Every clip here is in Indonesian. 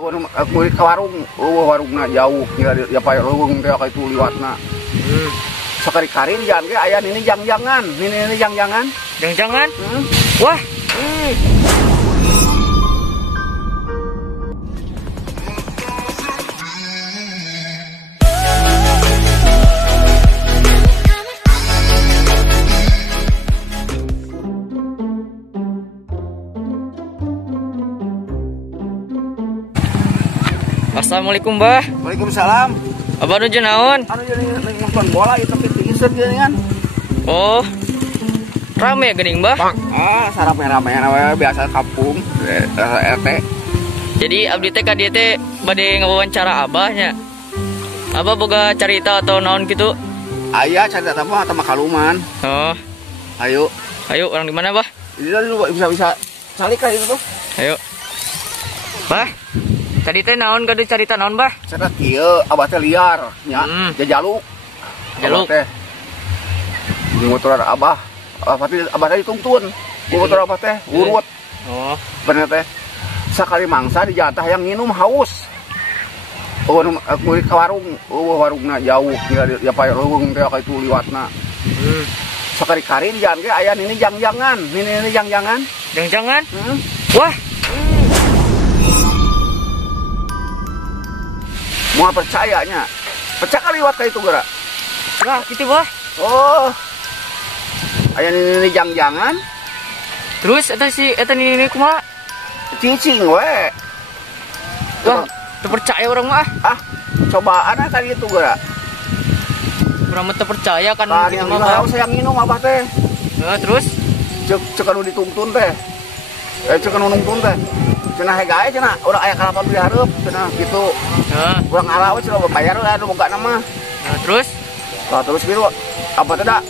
Kulit ke warung, warungna jauh, ya pakai leuweung teh itu liwatna. Sekari-kari jangan ge aya ini jang-jangan, ini jang-jangan. Jang-jangan? Wah. Assalamualaikum, Mbah. Waalaikumsalam. Abah nu naon? Anu jadi nonton bola itu pisan geuningan. Oh. Rame geuning, Mbah. Sarame-rame biasa kampung RT. Jadi abdi teh ka dieu teh bade ngawawancara Abahnya. Abah boga carita atau naon gitu? Aya carita mah atau makaluman. Oh. Ayo. Ayo, orang di mana, Bah? Ini bisa salik itu tuh. Ayo. Bah. Tadi teh naon gade carita naon, Bah? Cerita kieu abah teh liar nya, jajaluk. Jaluk teh. Di motor abah teh dituntun. Di motor abah teh urut. Oh. Bener teh. Sakali mangsa di jatah yang minum haus. Kulit ke warung, warungna jauh, ya pakai leuweung teh itu liwatna. Sekari-kari jangan ge aya ini jang-jangan, ini jang-jangan. Jang-jangan? Wah. Mau percayanya, percaya liwat ke itu gerak. Wah, gitu, Bah. Oh, aya ini jang-jangan. Terus eta ini kumaha? Cicing we. Wah, terpercaya orang mah. Cobaan tadi itu gerak. Urang mah terpercaya kan Gitu mah, Bah. Saya minum abah teh. Terus Cek anu dituntun teh. Cek anu nuntun teh. Cenah hegae cenah, urang aya kalapan di hareup cenah gitu. Urang ngalah we cenah bayar we anu boga nama. Terus? Terus gitu apa teh da?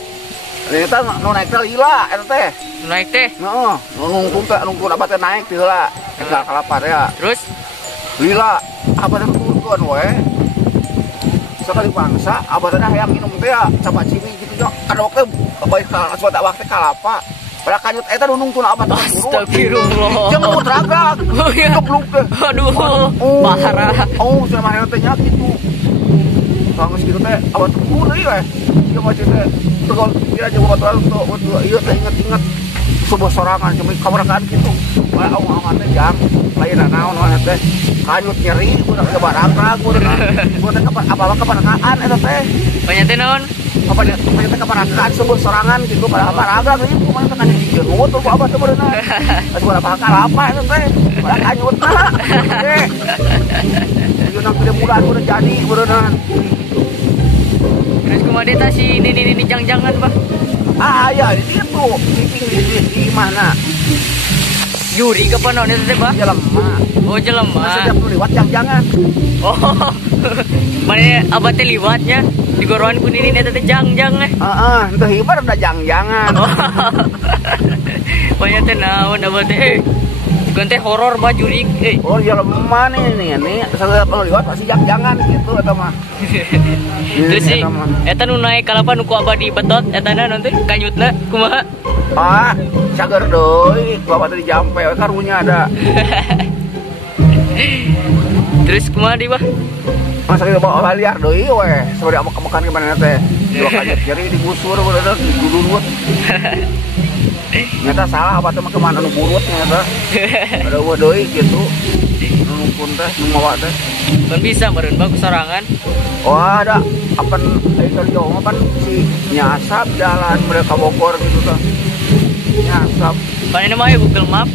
Eta nu naik teh lila eta teh. Naik teh. Heeh, nungtun abah teh naik teh heula. Eta kalapan ya. Terus lila abah teh turunkeun we. Sekali bangsa abah teh hayang minum teh coba cimi gitu nya. Kadok teh bae ka suatu waktu kalapa. Pada kanyut eta nu nungtun abah teh turun. Astagfirullah. Jeung mutragak. Gebluk teh. Aduh, parah. Oh, cenah mah teh nya kitu. Geus kitu teh abah teh turun deui we. Ieu mah teh tegol kira jeung motor untuk ieu teh inget-inget sebuah sorangan cuma kamerakan gitu. Bae awangan teh jang lain naon we teh. Kanyut nyeri udah ke barangkag udah teh kaparakaan eta teh. Banyak teh naon? Apa teh kaparakaan sebuah sorangan gitu pada barangkag ieu kumaha teh kan dijeunut tuh abah teh beunang. Asup apa kalapa eta teh. Pada kanyutna. Ieu nang gede bulan udah jadi beunang. Terus kumaha teh si ini jang-jangan, Bah? Ya di situ. Di mana? Juri kapan naon eta teh, Bah? Jelema. Oh, jelema. Setiap lu lewat jangan. Oh. Mane abah teh liwatnya digoroan ku nini eta teh jang-jang eh. Itu hibar udah jangan. Banyak teh naon abah teh. Bukan teh horor bah jurig Oh, jelema nih. Setiap lu lewat pasti jangan gitu eta mah. Terus sih eta nu naik kalapa nu ku abah dibetot eta na nanti kanyutna kumaha? Cager deui, ku abah teh dijampe karunya ada. Terus kumaha di, Bah? Masa kita bawa liar deui we, sabari makan ke mana teh. Dua kali kiri digusur bener digudurut. Nyata salah apa teh mah kemana nu burut nyata. Ada we deui gitu. Nu numpun teh, nu mawa teh. Kan bisa meureun bagus sorangan. Ada apan itu jauh kan si nyasap jalan mereka Bogor gitu tuh. Nyasap. Pan ini mah Google Map.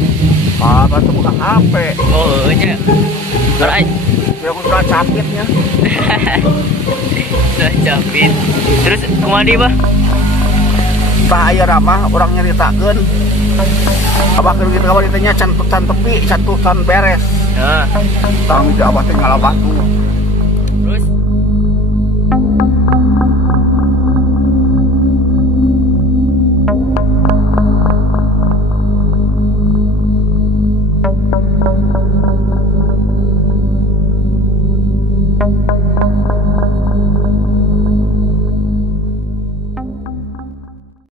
Kan tuh bukan HP. Oh, nya. Berai. Ya aku sudah capitnya. Sudah capit. Terus kumaha di, Bah? Bahaya ramah orang nyeritakeun. Abah keur kitu ka ditanya can tepi, can beres. Heeh. Tang di abah teh ngalah batu.